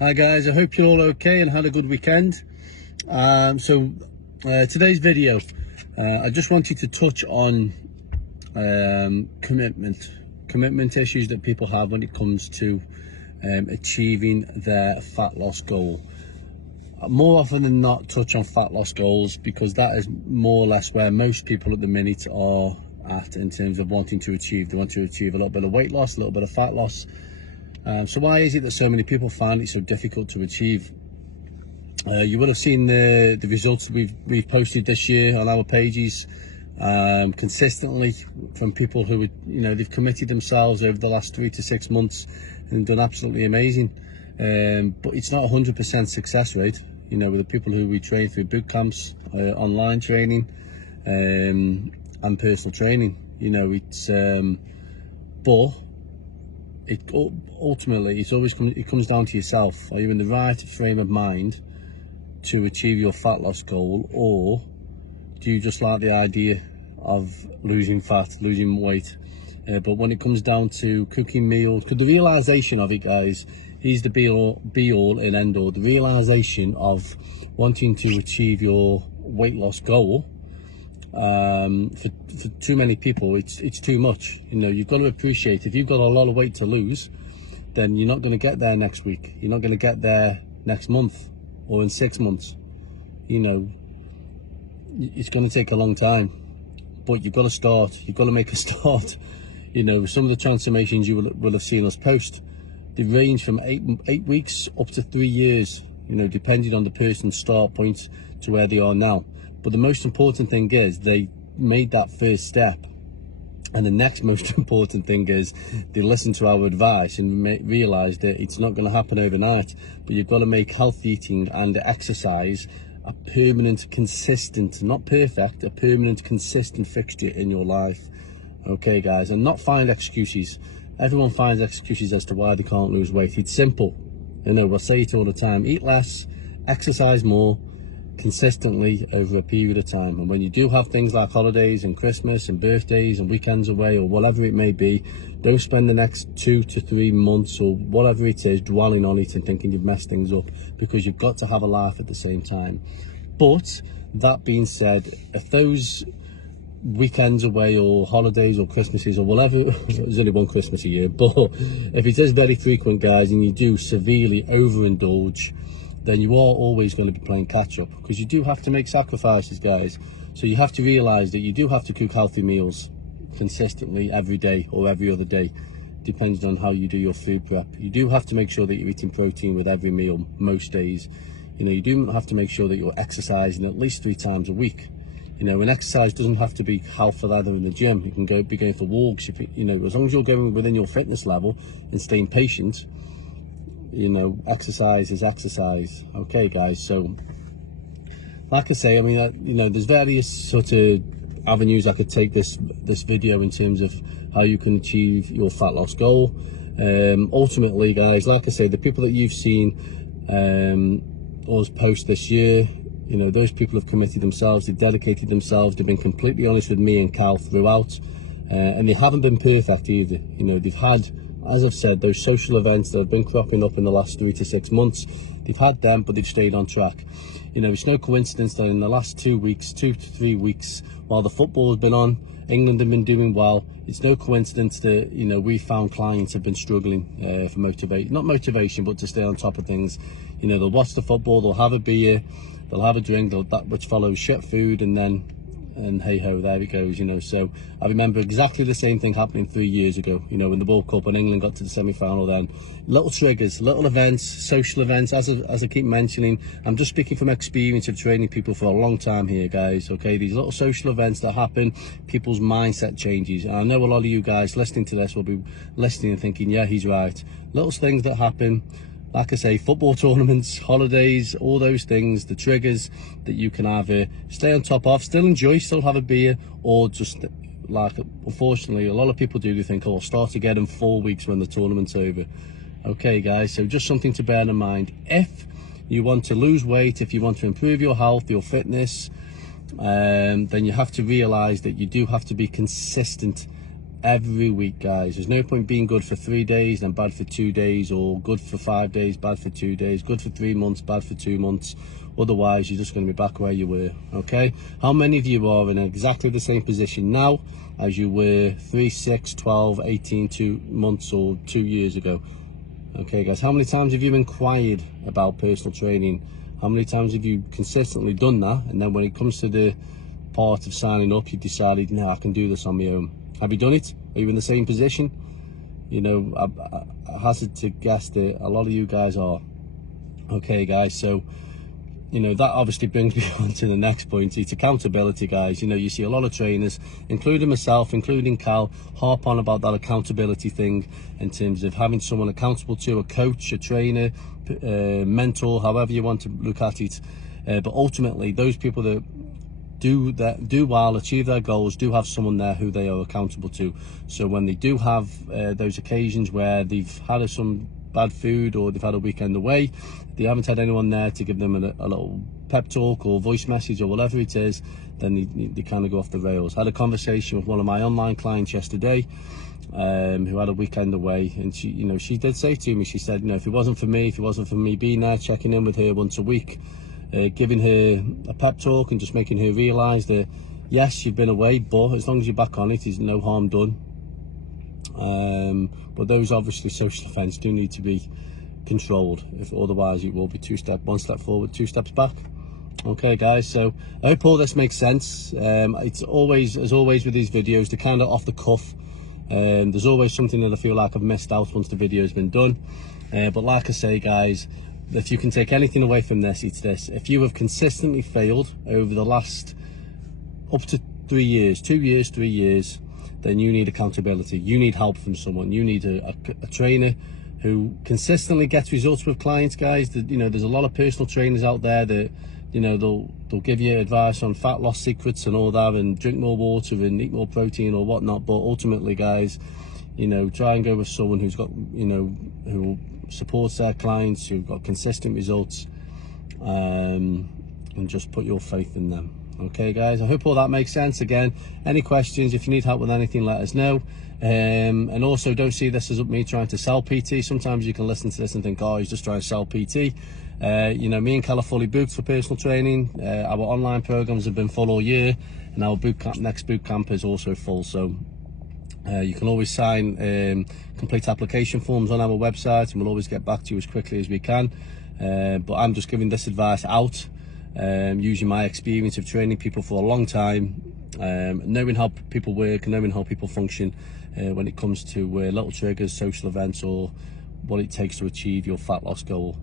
Hi guys, I hope you're all okay and had a good weekend. Today's video, I just wanted to touch on commitment issues that people have when it comes to achieving their fat loss goal. More often than not, touch on fat loss goals because that is more or less where most people at the minute are at in terms of wanting to achieve. They want to achieve a little bit of weight loss, a little bit of fat loss. So why is it that so many people find it so difficult to achieve? You will have seen the results we've posted this year on our pages consistently from people who, they've committed themselves over the last 3 to 6 months and done absolutely amazing. But it's not 100% success rate. With the people who we train through boot camps, online training, and personal training. Ultimately, it comes down to yourself. Are you in the right frame of mind to achieve your fat loss goal, or do you just like the idea of losing fat, losing weight? But when it comes down to cooking meals, because the realization of it, guys, is the be all and end all. The realization of wanting to achieve your weight loss goal, for too many people, it's too much. You've got to appreciate, if you've got a lot of weight to lose, then you're not going to get there next week. You're not going to get there next month or in 6 months. It's going to take a long time, but you've got to start. You've got to make a start. Some of the transformations you will have seen us post, they range from eight weeks up to 3 years, depending on the person's start point to where they are now. But the most important thing is they made that first step. And the next most important thing is they listened to our advice and realized that it's not going to happen overnight, but you've got to make healthy eating and exercise a permanent, consistent, not perfect, a permanent, consistent fixture in your life. Okay, guys, and not find excuses. Everyone finds excuses as to why they can't lose weight. It's simple. I say it all the time. Eat less, exercise more, consistently over a period of time. And when you do have things like holidays and Christmas and birthdays and weekends away or whatever it may be, don't spend the next 2 to 3 months or whatever it is dwelling on it and thinking you've messed things up, because you've got to have a life at the same time. But that being said, if those weekends away or holidays or Christmases or whatever, there's only one Christmas a year, but if it is very frequent, guys, and you do severely overindulge, then you are always going to be playing catch up, because you do have to make sacrifices, guys. So you have to realize that you do have to cook healthy meals consistently every day or every other day, depending on how you do your food prep. You do have to make sure that you're eating protein with every meal most days. You do have to make sure that you're exercising at least 3 times a week. And exercise doesn't have to be health or either in the gym. You can be going for walks. If as long as you're going within your fitness level and staying patient, exercise is exercise. Okay, guys. So, like I say, there's various sort of avenues I could take this video in terms of how you can achieve your fat loss goal. Ultimately, guys, like I say, the people that you've seen us post this year, those people have committed themselves, they've dedicated themselves, they've been completely honest with me and Cal throughout, and they haven't been perfect either. They've had, as I've said, those social events that have been cropping up in the last 3 to 6 months, they've had them, but they've stayed on track. It's no coincidence that in the last 2 to 3 weeks, while the football has been on, England have been doing well. It's no coincidence that, we found clients have been struggling for not motivation, but to stay on top of things. They'll watch the football, they'll have a beer, they'll have a drink, which follows shit food, and hey ho, there it goes. So I remember exactly the same thing happening 3 years ago, in the World Cup when England got to the semi-final. Then little triggers, little events, social events, as I keep mentioning. I'm just speaking from experience of training people for a long time here, guys. Okay, these little social events that happen, people's mindset changes. And I know a lot of you guys listening to this will be listening and thinking, yeah, he's right. Little things that happen, like I say, football tournaments, holidays, all those things, the triggers that you can either stay on top of, still enjoy, still have a beer, or just, like, unfortunately, a lot of people do think, oh, I'll start again in 4 weeks when the tournament's over. Okay, guys, so just something to bear in mind. If you want to lose weight, if you want to improve your health, your fitness, then you have to realize that you do have to be consistent every week, guys. There's no point being good for 3 days, then bad for 2 days, or good for 5 days, bad for 2 days, good for 3 months, bad for 2 months. Otherwise, you're just going to be back where you were, okay? How many of you are in exactly the same position now as you were 3, 6, 12, 18, 2 months or 2 years ago? Okay, guys, how many times have you inquired about personal training? How many times have you consistently done that? And then when it comes to the part of signing up, you've decided, no, I can do this on my own. Have you done it? Are you in the same position? You know, I hazard to guess that a lot of you guys are. Okay, guys, so you know, that obviously brings me on to the next point. It's accountability, guys. You know, you see a lot of trainers, including myself, including Cal, harp on about that accountability thing in terms of having someone accountable to, a coach, a trainer, mentor, however you want to look at it. But ultimately, those people that do well, achieve their goals, do have someone there who they are accountable to. So when they do have those occasions where they've had some bad food or they've had a weekend away, they haven't had anyone there to give them a little pep talk or voice message or whatever it is, then they kind of go off the rails. I had a conversation with one of my online clients yesterday who had a weekend away, and she did say to me, she said, you know, if it wasn't for me being there, checking in with her once a week, giving her a pep talk and just making her realise that yes, you've been away, but as long as you're back on it, there's no harm done. But those obviously social events do need to be controlled, if otherwise it will be one step forward, 2 steps back. Okay, guys, so I hope all this makes sense. It's always, as always with these videos, they're kind of off the cuff. There's always something that I feel like I've missed out once the video's been done. But like I say, guys, if you can take anything away from this, it's this: if you have consistently failed over the last up to 3 years, 2 years, 3 years, then you need accountability. You need help from someone. You need a trainer who consistently gets results with clients, guys. You know, there's a lot of personal trainers out there that, you know, they'll give you advice on fat loss secrets and all that, and drink more water and eat more protein or whatnot. But ultimately, guys, you know, try and go with someone who's got, you know, who supports their clients, who've got consistent results, and just put your faith in them. Okay, guys, I hope all that makes sense. Again, any questions, if you need help with anything, let us know. And also, don't see this as me trying to sell PT. Sometimes you can listen to this and think, oh, he's just trying to sell PT. You know, me and Cal are fully booked for personal training. Our online programs have been full all year, and our next boot camp is also full. So you can always sign complete application forms on our website, and we'll always get back to you as quickly as we can. But I'm just giving this advice out, using my experience of training people for a long time, knowing how people work, knowing how people function when it comes to little triggers, social events, or what it takes to achieve your fat loss goal.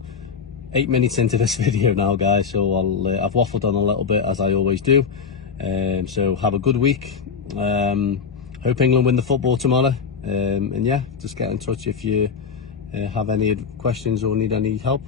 8 minutes into this video now, guys, so I've waffled on a little bit, as I always do. So have a good week. Hope England win the football tomorrow, and yeah, just get in touch if you have any questions or need any help.